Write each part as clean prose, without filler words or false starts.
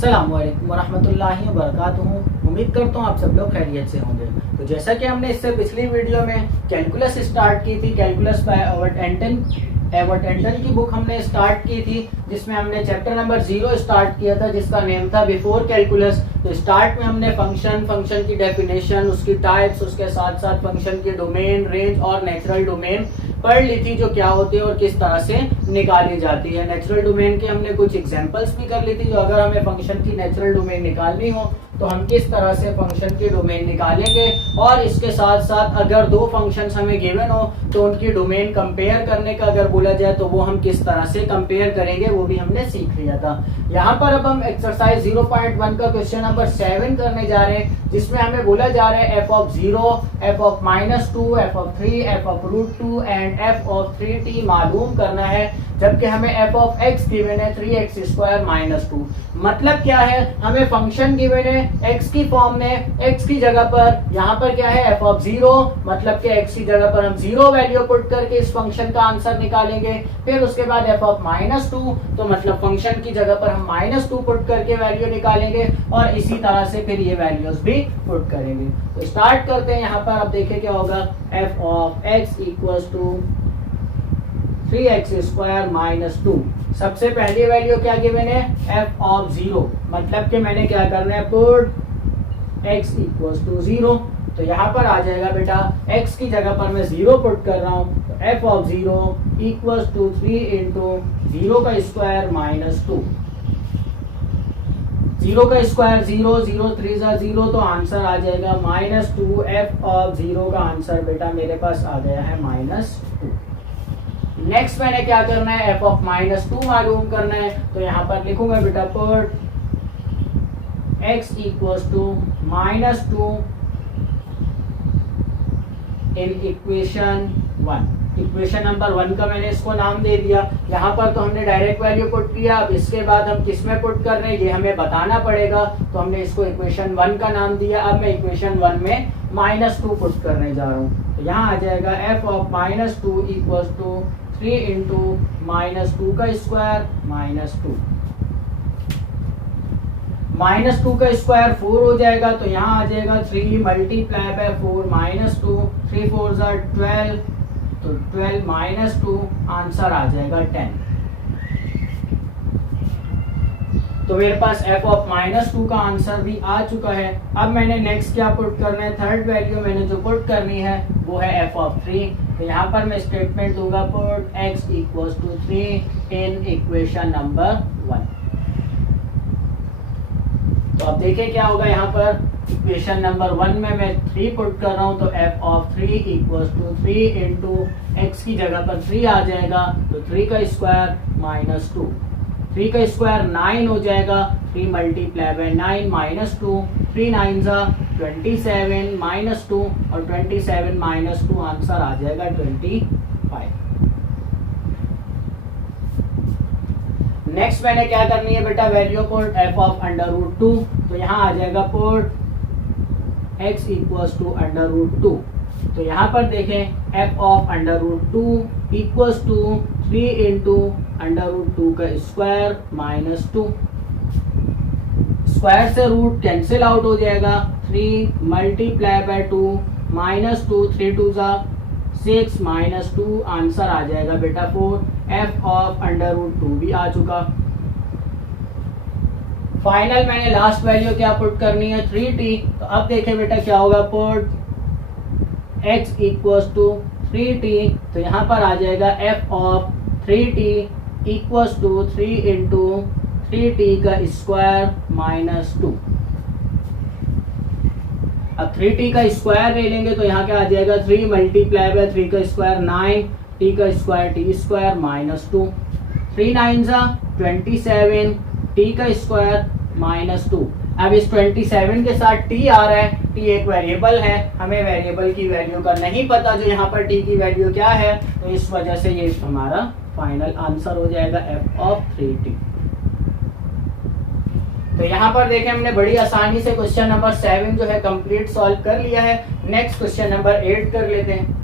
अस्सलाम वालेकुम वरहमतुल्लाहि वबरकातुहू। उम्मीद करता हूँ आप सब लोग खैरियत से होंगे। तो जैसा कि हमने इससे पिछली वीडियो में कैलकुलस स्टार्ट की थी, कैलकुलस बाय एवर्ट एंटन की बुक हमने स्टार्ट की थी, जिसमें हमने चैप्टर नंबर 0 स्टार्ट किया था, जिसका नेम था बिफोर कैलकुलस। तो स्टार्ट में हमने फंक्शन की डेफिनेशन, उसकी टाइप्स, उसके साथ साथ फंक्शन की डोमेन, रेंज और नेचुरल डोमेन पढ़ ली थी, जो क्या होती है और किस तरह से निकाली जाती है। नेचुरल डोमेन के हमने कुछ एग्जांपल्स भी कर ली थी, जो अगर हमें फंक्शन की नेचुरल डोमेन निकालनी हो तो हम किस तरह से फंक्शन की डोमेन निकालेंगे, और इसके साथ साथ अगर दो फंक्शंस हमें गिवन हो तो उनकी डोमेन कंपेयर करने का अगर बोला जाए तो वो हम किस तरह से कंपेयर करेंगे, वो भी हमने सीख लिया था। यहाँ पर अब हम एक्सरसाइज 0.1 का क्वेश्चन नंबर 7 करने जा रहे हैं, जिसमें हमें बोला जा रहा है f of 0, f of -2, f of 3, f of √2 and f of 3t मालूम करना है, जबकि हमें f of x गिवन है 3x² -2। मतलब क्या है, हमें फंक्शन गिवन है x की फॉर्म में, x की जगह पर यहाँ पर क्या है f of 0, मतलब कि x की जगह पर हम 0 वैल्यू पुट करके इस फंक्शन का आंसर निकालेंगे। फिर उसके बाद f of -2, तो मतलब फंक्शन की जगह पर हम -2 पुट करके वैल्यू निकालेंगे, और इसी तरह से फिर ये वैल्यूज भी पुट करेंगे। तो स्टार्ट करते हैं। यहाँ पर आप देखिए क्या होगा, f of x equals to 3x² -2। सबसे पहली वैल्यू क्या गिवन है, f of 0, मतलब कि मैंने क्या करना है, पुट x इक्वल्स टू 0। तो यहाँ पर आ जाएगा बेटा, x की जगह पर मैं 0 पुट कर रहा हूँ, तो f of 0 equals to 3 into 0 का स्क्वायर -2। 0 का स्क्वायर 0, 0 3 0, तो आंसर आ जाएगा -2। f of 0 का आंसर बेटा मेरे पास आ गया है -2। नेक्स्ट मैंने क्या करना है, f of -2 मालूम करना है। तो यहाँ पर लिखूंगा बेटा, put x equals to -2 in equation 1। Equation number 1 का मैंने इसको नाम दे दिया। यहाँ पर तो हमने डायरेक्ट वैल्यू पुट किया, अब इसके बाद हम किस में पुट कर रहे हैं ये हमें बताना पड़ेगा, तो हमने इसको इक्वेशन 1 का नाम दिया। अब मैं इक्वेशन 1 में -2 पुट करने जा रहा हूँ। तो यहाँ आ जाएगा f of -2 equals to 3 into -2 का स्क्वायर -2। -2 का स्क्वायर 4 हो जाएगा, तो यहाँ आ जाएगा 3 मल्टीप्लाई बाय 4 -2, 3 4 12, तो 12 -2 आंसर आ जाएगा 10। तो मेरे पास f of -2 का आंसर भी आ चुका है। अब मैंने नेक्स्ट क्या पुट करना है, थर्ड वैल्यू मैंने जो पुट करनी है वो है f of 3। तो यहाँ पर मैं स्टेटमेंट दूंगा, put x equals to 3 in equation number 1। तो अब देखिए क्या होगा, यहाँ पर इक्वेशन नंबर 1 में मैं 3 पुट कर रहा हूँ, तो f of 3 equals to 3 into x की जगह पर 3 आ जाएगा, तो 3 का स्क्वायर -2, 3 का स्क्वायर 9 हो जाएगा, 3 मल्टीप्लाई बाय 9 -2, 3 9 27 -2, और 27 -2 आंसर आ जाएगा 25। नेक्स्ट मैंने क्या करनी है बेटा, वैल्यू पुट f of √2। तो यहाँ आ जाएगा पुट x इक्वल्स टू √2। तो यहाँ पर देखें, f of √2 equals to 3 into √2 का स्क्वायर -2। स्क्वायर से रूट कैंसिल आउट हो जाएगा, 3 मल्टीप्लाई बाय 2 -2, 3 2 6 -2 आंसर आ जाएगा बेटा 4। f of √2 भी आ चुका। फाइनल मैंने लास्ट वैल्यू क्या पुट करनी है, 3t। तो अब देखें बेटा क्या होगा, put x equals to 3t। तो यहाँ पर आ जाएगा f of 3t equals to 3 into 3t का स्क्वायर -2। अब 3t का स्क्वायर ले लेंगे, तो यहाँ क्या आ जाएगा, 3 मल्टीप्लाई बाय 3 का स्क्वायर 9, t का स्क्वायर t स्क्वायर -2, 3 9 27, t का स्क्वायर -2। अब इस 27 के साथ t आ रहा है, t एक वेरिएबल है, हमें वेरिएबल की वैल्यू का नहीं पता जो यहाँ पर t की वैल्यू क्या है, तो इस वजह से ये हमारा फाइनल आंसर हो जाएगा f of 3t। तो यहाँ पर देखें, हमने बड़ी आसानी से क्वेश्चन नंबर 7 जो है कंप्लीट सॉल्व कर लिया है। नेक्स्ट क्वेश्चन नंबर 8 कर लेते हैं।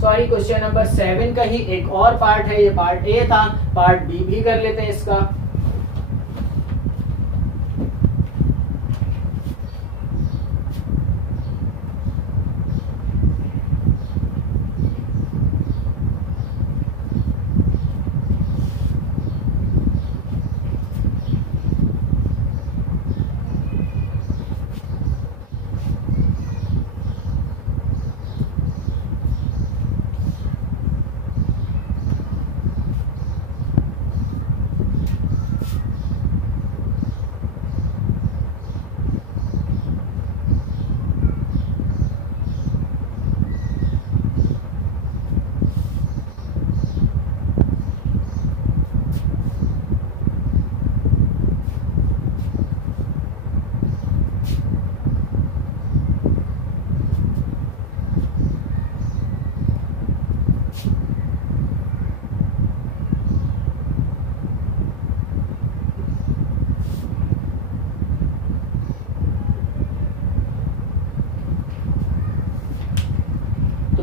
सॉरी, क्वेश्चन नंबर 7 का ही एक और पार्ट है, ये पार्ट ए था, पार्ट बी भी कर लेते हैं इसका।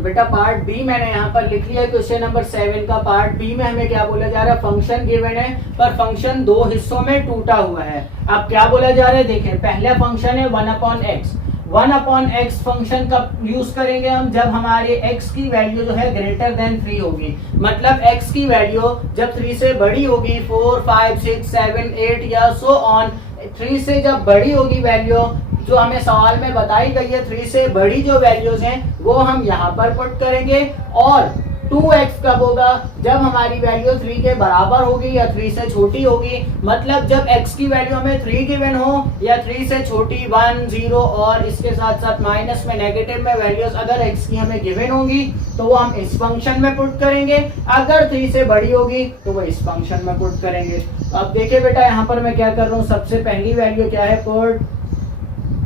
बेटा पार्ट बी मैंने यहाँ पर लिख लिया क्वेश्चन नंबर 7 का। पार्ट बी में हमें क्या बोला जा रहा है, फंक्शन गिवन है पर फंक्शन दो हिस्सों में टूटा हुआ है। अब क्या बोला जा रहा है, देखें पहला फंक्शन है 1/x। 1/x फंक्शन कब यूज करेंगे हम, जब हमारे x की वैल्यू जो है ग्रेटर देन 3 होगी। मतलब x की वैल्यू जब 3 से बड़ी होगी, 4, 5, 6, 7, 8 या सो ऑन, 3 से जब बड़ी होगी वैल्यू जो हमें सवाल में बताई गई है, 3 से बड़ी जो वैल्यूज हैं वो हम यहाँ पर पुट करेंगे। और 2x कब होगा, जब हमारी वैल्यू 3 के बराबर होगी या 3 से छोटी होगी। मतलब जब x की वैल्यू हमें 3 गिवन हो या 3 से छोटी, 1, 0 और इसके साथ साथ माइनस में, नेगेटिव में वैल्यूज अगर x की हमें गिवन होगी तो वो हम इस फंक्शन में पुट करेंगे। अगर 3 से बड़ी होगी तो वो इस फंक्शन में पुट करेंगे। अब देखिए बेटा यहाँ पर मैं क्या कर रहा हूँ, सबसे पहली वैल्यू क्या है, put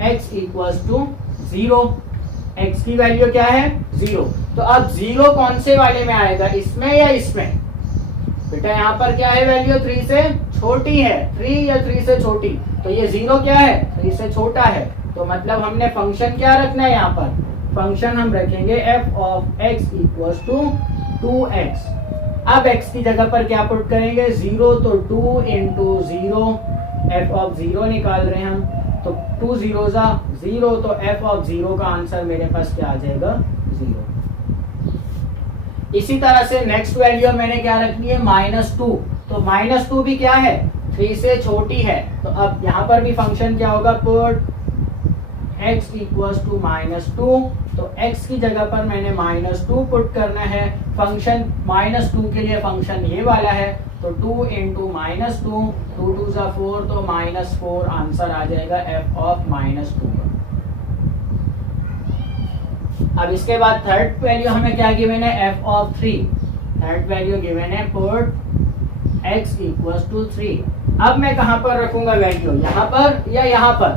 x equals to 0। x की वैल्यू क्या है, 0। तो अब 0 कौन से वाले में आएगा, इसमें या इसमें। बेटा यहाँ पर क्या है, वैल्यू 3 से छोटी है, 3 या 3 से छोटी, तो ये 0 क्या है, 3 से छोटा है। तो मतलब हमने फंक्शन क्या रखना है, यहाँ पर फंक्शन हम रखेंगे f of x equals to 2x। अब x की जगह पर क्या पुट करेंगे, 0, तो 2 इंटू 0, f ऑफ 0 निकाल रहे हैं हम, तो 2 0 जा 0, तो f ऑफ 0 का आंसर मेरे पास क्या आ जाएगा, 0। इसी तरह से नेक्स्ट वैल्यू मैंने क्या रखनी है, -2। तो -2 भी क्या है, 3 से छोटी है। तो अब यहाँ पर भी फंक्शन क्या होगा, पुट x इक्वल्स टू -2। तो x की जगह पर मैंने -2 पुट करना है। फंक्शन -2 के लिए फंक्शन ये वाला है, तो 2 इंटू -2, 2 2 जा 4, तो -4 आंसर आ जाएगा f ऑफ -2। अब इसके बाद थर्ड वैल्यू हमें क्या गिवन है, f of 3। Third value given है, पुट x इक्वल्स टू 3। अब मैं कहां पर रखूंगा वैल्यू, यहाँ पर या यहाँ पर।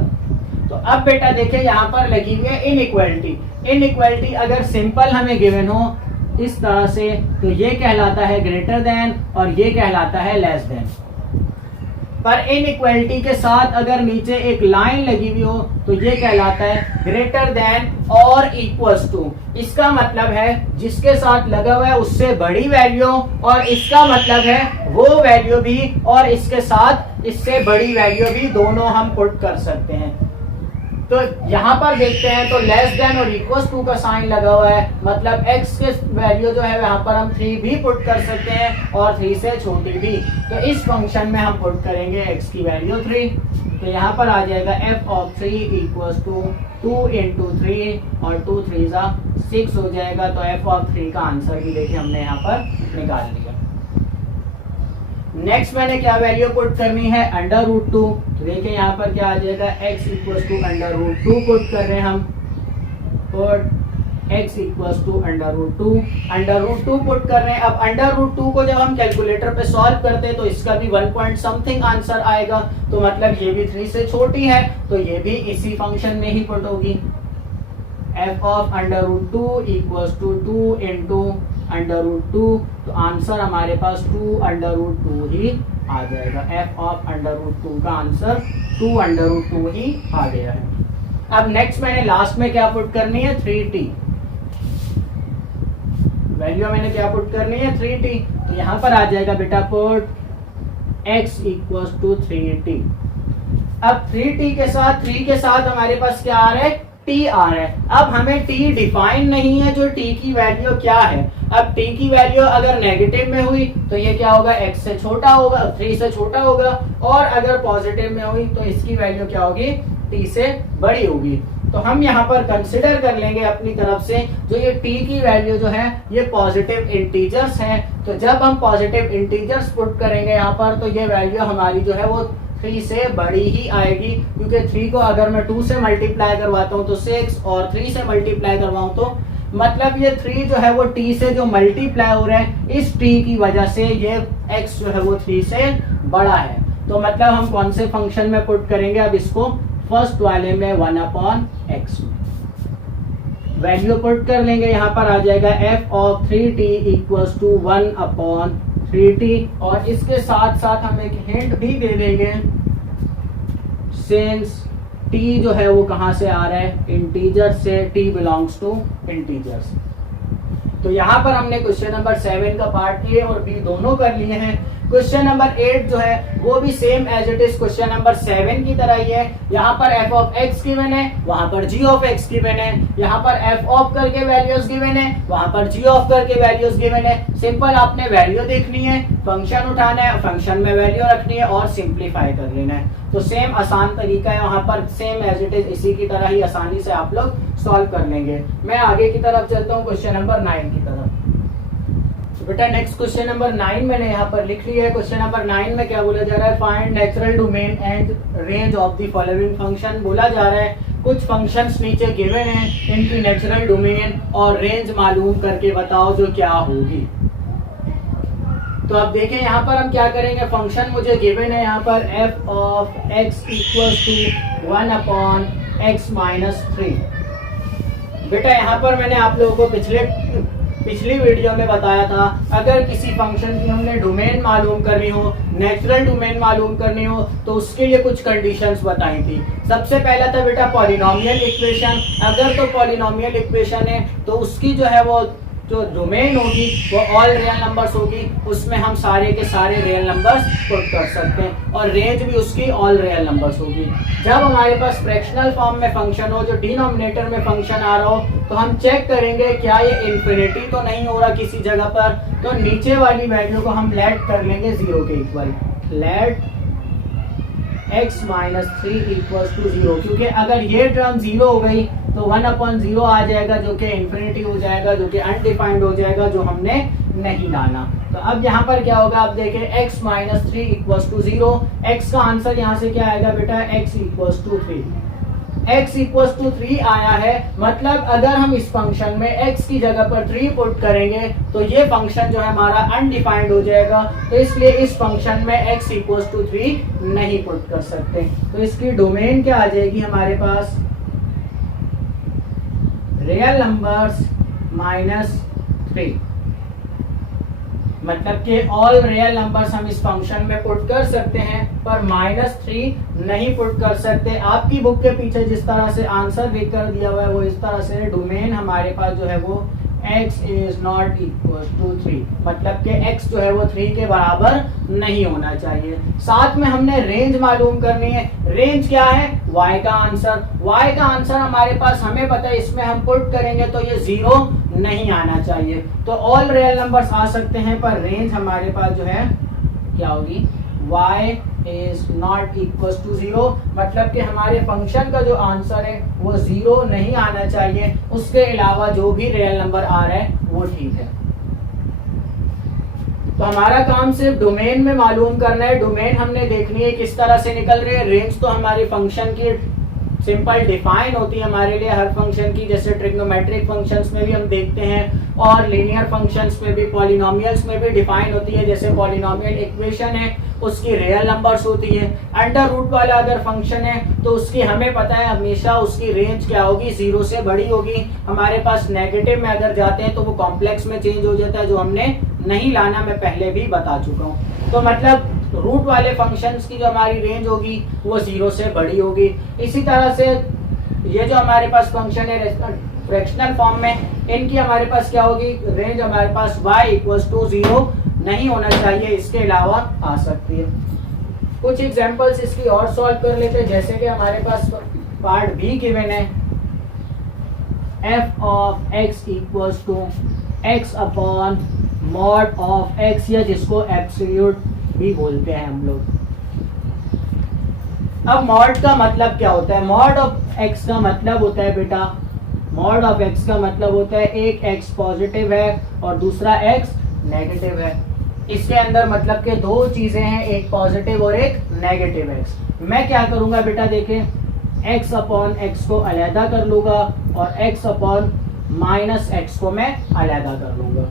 तो अब बेटा देखिए यहाँ पर लगी हुई है इनइक्वालिटी। इनइक्वालिटी अगर सिंपल हमें गिवन हो इस तरह से, तो ये कहलाता है ग्रेटर देन और ये कहलाता है लेस देन। पर इनइक्वालिटी के साथ अगर नीचे एक लाइन लगी हुई हो तो ये कहलाता है ग्रेटर देन और इक्वल्स टू। इसका मतलब है जिसके साथ लगा हुआ है उससे बड़ी वैल्यू, और इसका मतलब है वो वैल्यू भी और इसके साथ इससे बड़ी वैल्यू भी, दोनों हम पुट कर सकते हैं। तो यहाँ पर देखते हैं तो लेस देन और इक्वल्स टू का साइन लगा हुआ है, मतलब x के वैल्यू जो है यहाँ पर हम 3 भी पुट कर सकते हैं और 3 से छोटी भी। तो इस फंक्शन में हम पुट करेंगे x की वैल्यू 3। तो यहाँ पर आ जाएगा f of 3 equals to 2 into 3 और 2 3 जा 6 हो जाएगा। तो f ऑफ 3 का आंसर भी देखिए हमने यहाँ पर निकाल लिया। नेक्स्ट मैंने क्या वैल्यू पुट करनी है, √2। तो देखिए यहाँ पर क्या आ जाएगा, x इक्वल्स टू √2 पुट कर रहे हैं हम। Put x equals to √2 put कर रहे हैं। अब √2 को जब हम कैलकुलेटर पे सॉल्व करते हैं तो इसका भी 1 पॉइंट समथिंग आंसर आएगा। तो मतलब ये भी 3 से छोटी है, तो ये भी इसी फंक्शन में ही पुट होगी। f of √2 equals to 2 into √2, तो आंसर हमारे पास 2 ही आ जाएगा। f ऑफ √2 का आंसर 2 ही आ गया है। अब नेक्स्ट मैंने लास्ट में क्या पुट करनी है, 3t। वैल्यू मैंने क्या पुट करनी है, 3t। तो यहाँ पर आ जाएगा बेटा put x equals to 3t। अब 3t के साथ 3 के साथ हमारे पास क्या आ रहा है, t आ रहा है। अब हमें t डिफाइन नहीं है जो t की वैल्यू क्या है। अब t की वैल्यू अगर नेगेटिव में हुई तो ये क्या होगा, x से छोटा होगा, 3 से छोटा होगा, और अगर पॉजिटिव में हुई तो इसकी वैल्यू क्या होगी, t से बड़ी होगी। तो हम यहाँ पर कंसिडर कर लेंगे अपनी तरफ से जो ये t की वैल्यू जो है ये पॉजिटिव इंटीजर्स हैं। तो जब हम पॉजिटिव इंटीजर्स पुट करेंगे यहाँ पर तो ये वैल्यू हमारी जो है वो 3 से बड़ी ही आएगी, क्योंकि 3 को अगर मैं 2 से मल्टीप्लाई करवाता हूँ तो 6 और 3 से मल्टीप्लाई करवाऊँ तो मतलब ये 3 जो है वो t से जो मल्टीप्लाई हो रहा है, इस t की वजह से ये x जो है वो 3 से बड़ा है। तो मतलब हम कौन से फंक्शन में पुट करेंगे, अब इसको फर्स्ट वाले में 1/x वैल्यू पुट कर लेंगे। यहाँ पर आ जाएगा f of 3t equals to 1/3t, और इसके साथ साथ हम एक हिंट भी दे देंगे, सिंस t जो है वो कहाँ से आ रहा है, इंटीजर से, t बिलोंग्स टू इंटीजर्स। तो यहाँ पर हमने क्वेश्चन नंबर 7 का पार्ट ए और बी दोनों कर लिए हैं। क्वेश्चन नंबर 8 जो है वो भी same as it is question number 7 की तरह ही है। यहाँ पर f ऑफ x गिवन है, वहां पर g ऑफ x गिवन है, यहाँ पर f ऑफ करके वैल्यूज गिवन है, वहां पर g ऑफ करके वैल्यूज गिवन है। सिंपल आपने वैल्यू देखनी है, फंक्शन उठाना है, फंक्शन में वैल्यू रखनी है और सिंप्लीफाई कर लेना है। तो सेम आसान तरीका है, वहां पर सेम एज इट इज इसी की तरह ही आसानी से आप लोग सॉल्व कर लेंगे। मैं आगे की तरफ चलता हूँ क्वेश्चन नंबर 9 की तरफ। बेटा नेक्स्ट क्वेश्चन नंबर 9 मैंने यहाँ पर लिख लिया है। क्वेश्चन नंबर 9 में क्या बोला जा रहा है, find natural domain and range of the following function. बोला जा रहा है कुछ फंक्शंस नीचे गिवन हैं, इनकी नेचुरल डोमेन और रेंज मालूम करके बताओ जो क्या होगी। तो अब देखें यहाँ पर हम क्या करेंगे, फंक्शन मुझे गिवन है यहाँ पर f of x equals to 1 upon x minus 3। बेटा यहाँ पर मैंने आप लोगों को पिछली वीडियो में बताया था, अगर किसी फंक्शन की हमने डोमेन मालूम करनी हो, नेचुरल डोमेन मालूम करनी हो, तो उसके लिए कुछ कंडीशंस बताई थी। सबसे पहला था बेटा पॉलिनोमियल इक्वेशन। अगर तो पॉलिनोमियल इक्वेशन है तो उसकी जो है वो जो डोमेन होगी वो ऑल रियल नंबर्स होगी, उसमें हम सारे के सारे रियल नंबर्स पुट कर सकते हैं और रेंज भी उसकी ऑल रियल नंबर्स होगी। जब हमारे पास फ्रैक्शनल फॉर्म में फंक्शन हो, जो डिनोमिनेटर में फंक्शन आ रहा हो, तो हम चेक करेंगे क्या ये इन्फिनिटी तो नहीं हो रहा किसी जगह पर। तो नीचे वाली वैल्यू को हम लेट कर लेंगे 0 के equal, let x minus 3 equals to 0, क्योंकि अगर ये टर्म 0 हो गई तो 1 अपॉन 0 आ जाएगा जो कि इन्फिनिटी हो जाएगा, जो कि अनडिफाइंड हो जाएगा, जो हमने नहीं डाला। तो अब यहाँ पर क्या होगा, आप देखें x minus 3 equals to 0, x का आंसर यहाँ से क्या आएगा बेटा, x equals to 3। x equals to 3 आया है, मतलब अगर हम इस फंक्शन में x की जगह पर 3 पुट करेंगे तो ये फंक्शन जो है हमारा अनडिफाइंड हो जाएगा। तो इसलिए इस फंक्शन में x इक्वल्स टू 3 नहीं पुट कर सकते। तो इसकी डोमेन क्या आ जाएगी हमारे पास, रियल नंबर्स माइनस 3, मतलब कि ऑल रियल नंबर्स हम इस फंक्शन में पुट कर सकते हैं पर माइनस 3 नहीं पुट कर सकते। आपकी बुक के पीछे जिस तरह से आंसर लिख कर दिया हुआ है वो इस तरह से, डोमेन हमारे पास जो है वो x is not equal to 3, मतलब कि x जो है वो 3 के बराबर नहीं होना चाहिए। साथ में हमने रेंज मालूम करनी है। रेंज क्या है, y का आंसर। y का आंसर हमारे पास हमें पता है, इसमें हम पुट करेंगे तो ये 0 नहीं आना चाहिए। तो ऑल रियल नंबर्स आ सकते हैं पर रेंज हमारे पास जो है क्या होगी, y is not equal to 0, मतलब कि हमारे फंक्शन का जो आंसर है वो 0 नहीं आना चाहिए, उसके अलावा जो भी रियल नंबर आ रहा है वो ठीक है। तो हमारा काम सिर्फ डोमेन में मालूम करना है। डोमेन हमने देखनी है किस तरह से निकल रही है। रेंज तो हमारी फंक्शन की सिंपल डिफाइन होती है हमारे लिए हर फंक्शन की, जैसे ट्रिग्नोमेट्रिक फंक्शंस में भी हम देखते हैं और लीनियर फंक्शंस में भी, पॉलिनोमियल्स में भी डिफाइन होती है। जैसे पॉलिनोमियल इक्वेशन है उसकी रियल नंबर्स होती है। अंडर रूट वाला अगर फंक्शन है तो उसकी हमें पता है हमेशा उसकी रेंज क्या होगी, 0 से बड़ी होगी। हमारे पास नेगेटिव में अगर जाते हैं तो वो कॉम्प्लेक्स में चेंज हो जाता है, जो हमने नहीं लाना, मैं पहले भी बता चुका हूँ। तो मतलब रूट वाले फंक्शंस की जो हमारी रेंज होगी वो 0 से बड़ी होगी। इसी तरह से ये जो हमारे पास फंक्शन है फ्रैक्शनल फॉर्म में, इनकी हमारे पास क्या होगी, रेंज हमारे पास y इक्वल्स टू 0 नहीं होना चाहिए, इसके अलावा आ सकती है। कुछ एग्जांपल्स इसकी और सॉल्व कर लेते हैं। जैसे कि हमारे पास पार्ट बी गिवन है, f of x equals to x upon mod of x, या जिसको एब्सोल्यूट भी बोलते हैं हम लोग। अब मॉड का मतलब क्या होता है, मॉड ऑफ x का मतलब होता है बेटा, मॉड ऑफ x का मतलब होता है एक x पॉजिटिव है और दूसरा x नेगेटिव है। इसके अंदर मतलब के दो चीजें हैं, एक पॉजिटिव और एक नेगेटिव x। मैं क्या करूंगा बेटा, देखें x अपॉन x को अलहदा कर लूंगा और x अपॉन माइनस x को मैं अलहदा कर लूंगा।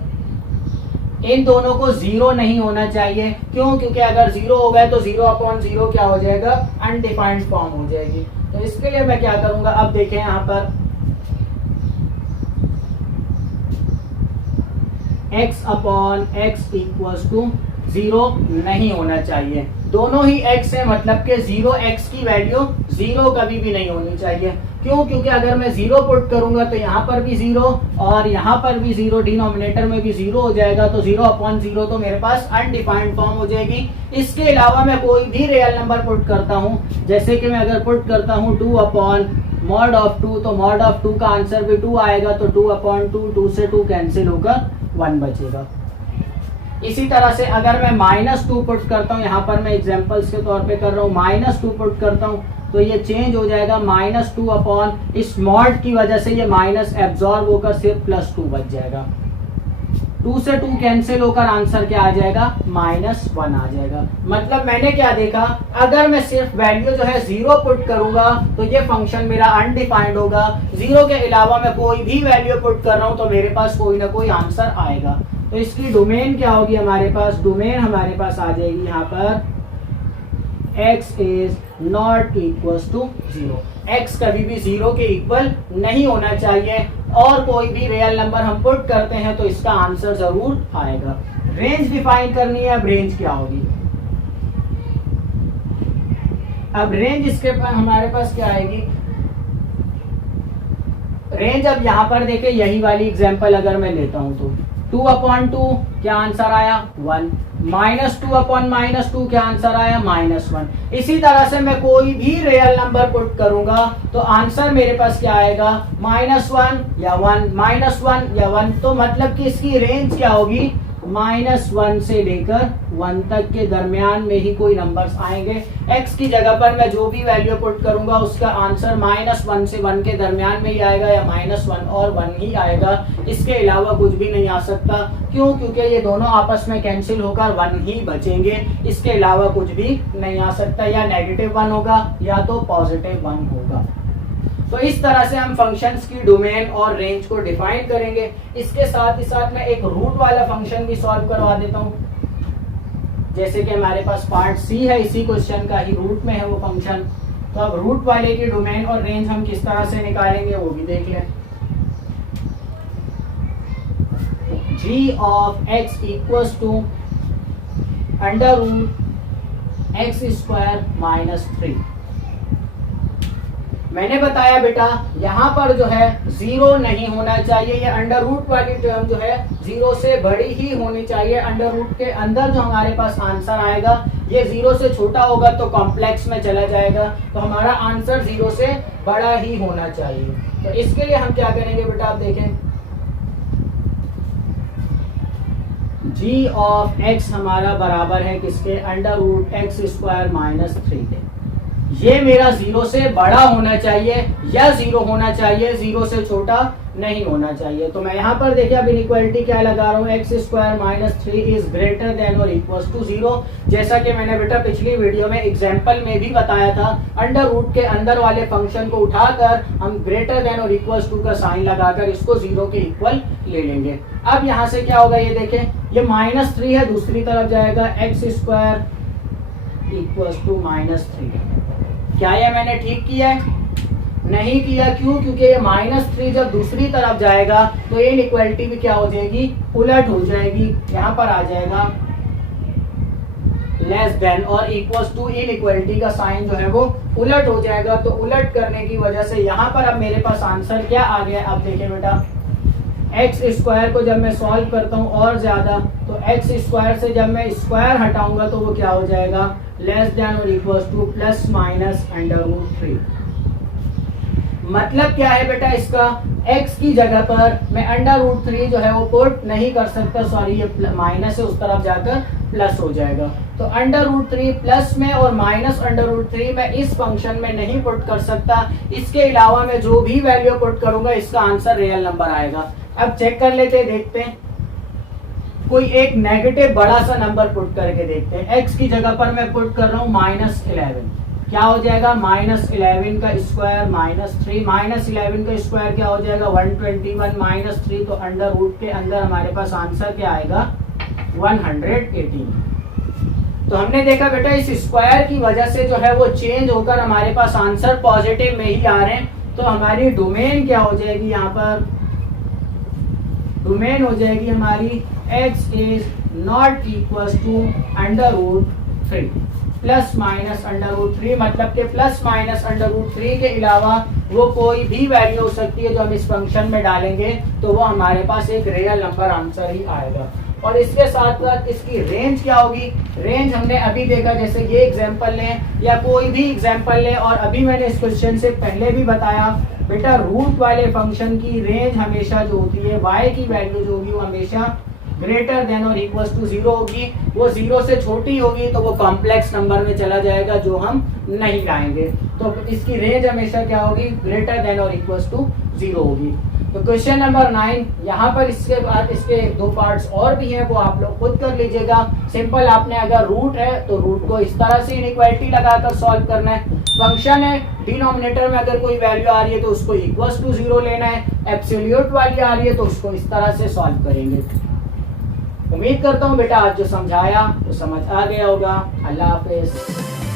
इन दोनों को 0 नहीं होना चाहिए। क्यों? क्योंकि अगर 0 हो गए तो 0 अपॉन 0 क्या हो जाएगा, अनडिफाइंड फॉर्म हो जाएगी। तो इसके लिए मैं क्या करूंगा, अब देखें यहाँ पर x upon x equals to 0 नहीं होना चाहिए। दोनों ही x है, मतलब कि 0x की वैल्यू 0 कभी भी नहीं होनी चाहिए। क्यों? क्योंकि अगर मैं 0 पुट करूंगा तो यहाँ पर भी 0 और यहाँ पर भी 0, डिनोमिनेटर में भी 0 हो जाएगा, तो 0/0 तो मेरे पास अनडिफाइंड फॉर्म हो जाएगी। इसके अलावा मैं कोई भी रियल नंबर पुट करता हूँ, जैसे कि मैं अगर पुट करता हूँ 2/mod of 2, तो mod of 2 का आंसर भी 2 आएगा, तो 2/2, 2 से 2 कैंसिल होकर 1 बचेगा। इसी तरह से अगर मैं -2 पुट करता हूँ, यहाँ पर मैं एग्जांपल्स के तौर पे कर रहा हूँ, -2 पुट करता हूँ तो ये चेंज हो जाएगा -2 अपॉन इस मॉड की वजह से ये माइनस एब्जॉर्ब होकर सिर्फ +2 बच जाएगा। 2 से 2 कैंसिल होकर आंसर क्या आ जाएगा? -1 आ जाएगा। मतलब मैंने क्या देखा, अगर मैं सिर्फ वैल्यू जो है 0 पुट करूंगा तो ये फंक्शन मेरा अनडिफाइंड होगा। 0 के अलावा मैं कोई भी वैल्यू पुट कर रहा हूं तो मेरे पास कोई ना कोई आंसर आएगा। तो इसकी डोमेन क्या होगी हमारे पास? डोमेन हमारे पास आ जाएगी यहाँ पर x is not equals to 0। x कभी भी 0 के इक्वल नहीं होना चाहिए, और कोई भी रियल नंबर हम पुट करते हैं तो इसका आंसर जरूर आएगा। रेंज डिफाइन करनी है। अब रेंज क्या होगी? अब रेंज इसके पर हमारे पास क्या आएगी? रेंज अब यहाँ पर देखें, यही वाली एग्जांपल अगर मैं लेता हूं तो 2/2 क्या आंसर आया? 1। -2/-2 क्या आंसर आया? -1। इसी तरह से मैं कोई भी रियल नंबर पुट करूंगा तो आंसर मेरे पास क्या आएगा? -1 या 1, -1 या 1। तो मतलब कि इसकी रेंज क्या होगी? -1 से लेकर 1 तक के दरमियान में ही कोई नंबर्स आएंगे। x की जगह पर मैं जो भी वैल्यू पुट करूंगा उसका आंसर -1 से 1 के दरमियान में ही आएगा, या -1 और 1 ही आएगा। इसके अलावा कुछ भी नहीं आ सकता। क्यों? क्योंकि ये दोनों आपस में कैंसिल होकर 1 ही बचेंगे। इसके अलावा कुछ भी नहीं आ सकता, या -1 होगा या तो +1 होगा। तो इस तरह से हम फंक्शंस की डोमेन और रेंज को डिफाइन करेंगे। इसके साथ ही साथ मैं एक रूट वाला फंक्शन भी सॉल्व करवा देता हूं, जैसे कि हमारे पास पार्ट सी है, इसी क्वेश्चन का ही रूट में है वो फंक्शन। तो अब रूट वाले की डोमेन और रेंज हम किस तरह से निकालेंगे वो भी देख लें। g of x equals to √x² - 3। मैंने बताया बेटा यहाँ पर जो है 0 नहीं होना चाहिए, ये अंडर रूट वाली टर्म जो है 0 से बड़ी ही होनी चाहिए। अंडर रूट के अंदर जो हमारे पास आंसर आएगा ये 0 से छोटा होगा तो कॉम्प्लेक्स में चला जाएगा, तो हमारा आंसर 0 से बड़ा ही होना चाहिए। तो इसके लिए हम क्या करेंगे बेटा, आप देखें, g of x हमारा बराबर है किसके? √x² - 3 के। ये मेरा 0 से बड़ा होना चाहिए या 0 होना चाहिए, 0 से छोटा नहीं होना चाहिए। तो मैं यहाँ पर देखिए अब इनइक्वालिटी क्या लगा रहा हूँ, x² - 3 इज ग्रेटर देन और इक्वल्स टू 0। जैसा कि मैंने बेटा पिछली वीडियो में एग्जाम्पल में भी बताया था, अंडर रूट के अंदर वाले फंक्शन को उठाकर हम ग्रेटर देन और इक्वल्स टू का साइन लगाकर इसको 0 के इक्वल ले लेंगे। अब यहाँ से क्या होगा, ये देखें, ये -3 है, दूसरी तरफ जाएगा x² इक्वल्स टू -3। क्या ये मैंने ठीक किया है? नहीं किया। क्यों? क्योंकि ये -3 जब दूसरी तरफ जाएगा तो ये इनइक्वालिटी भी क्या हो जाएगी? उलट हो जाएगी। यहाँ पर आ जाएगा लेस देन और इक्वल्स टू, इनइक्वालिटी का साइन जो है वो उलट हो जाएगा। तो उलट करने की वजह से यहाँ पर अब मेरे पास आंसर क्या आ गया? अब देखिए बेटा, x² को जब मैं सॉल्व करता हूँ और ज्यादा, तो x² से जब मैं स्क्वायर हटाऊंगा तो वो क्या हो जाएगा? लेस देन और इक्वल्स टू ±√3। मतलब क्या है बेटा इसका? x की जगह पर मैं √3 जो है वो पुट नहीं कर सकता, सॉरी ये माइनस है, उस तरफ जाकर प्लस हो जाएगा। तो √3 प्लस में और -√3 में इस फंक्शन में नहीं पुट कर सकता। इसके अलावा मैं जो भी वैल्यू पुट करूंगा इसका आंसर रियल नंबर आएगा। अब चेक कर लेते, देखते हैं, कोई एक नेगेटिव बड़ा सा नंबर पुट करके देखते हैं। x की जगह पर मैं पुट कर रहा हूँ -11, क्या हो जाएगा? -11 का स्क्वायर -3, -11 का स्क्वायर क्या हो जाएगा? 121 -3, तो अंडर रूट के अंदर हमारे पास आंसर क्या आएगा? 118। तो हमने देखा बेटा इस स्क्वायर की वजह से जो है वो चेंज होकर हमारे पास आंसर पॉजिटिव में ही आ रहे हैं। तो हमारी डोमेन क्या हो जाएगी? यहाँ पर डोमेन हो जाएगी हमारी x is not equals to √3। Plus minus under root 3, मतलब कि प्लस माइनस अंडर रूट 3 के अलावा वो कोई भी वैल्यू हो सकती है जो हम इस फंक्शन में डालेंगे तो वो हमारे पास एक रियल नंबर आंसर ही आएगा। और इसके साथ साथ इसकी रेंज क्या होगी, रेंज हमने अभी देखा, जैसे ये एग्जांपल लें या कोई भी एग्जांपल लें, और अभी मैंने इस क्वेश्चन से पहले भी बताया बेटा रूट वाले फंक्शन की रेंज हमेशा जो होती है y की वैल्यू जो होगी वो हमेशा ग्रेटर देन और इक्वल टू 0 होगी। वो 0 से छोटी होगी तो वो कॉम्प्लेक्स नंबर में चला जाएगा जो हम नहीं लाएंगे। तो इसकी रेंज हमेशा क्या होगी, ग्रेटर देन और इक्वल टू 0 होगी। तो क्वेश्चन नंबर 9, यहाँ पर इसके बाद इसके 2 पार्ट्स और भी हैं, वो आप लोग खुद कर लीजिएगा। सिंपल, आपने अगर रूट है तो रूट को इस तरह से इनइक्वालिटी लगाकर सॉल्व करना है। फंक्शन है, डिनोमिनेटर में अगर कोई वैल्यू आ रही है तो उसको इक्वल टू 0 लेना है, एब्सोल्यूट वाली आ रही है तो उसको इस तरह से सॉल्व करेंगे। उम्मीद करता हूँ बेटा आज जो समझाया वो समझ आ गया होगा। अल्लाह हाफिज।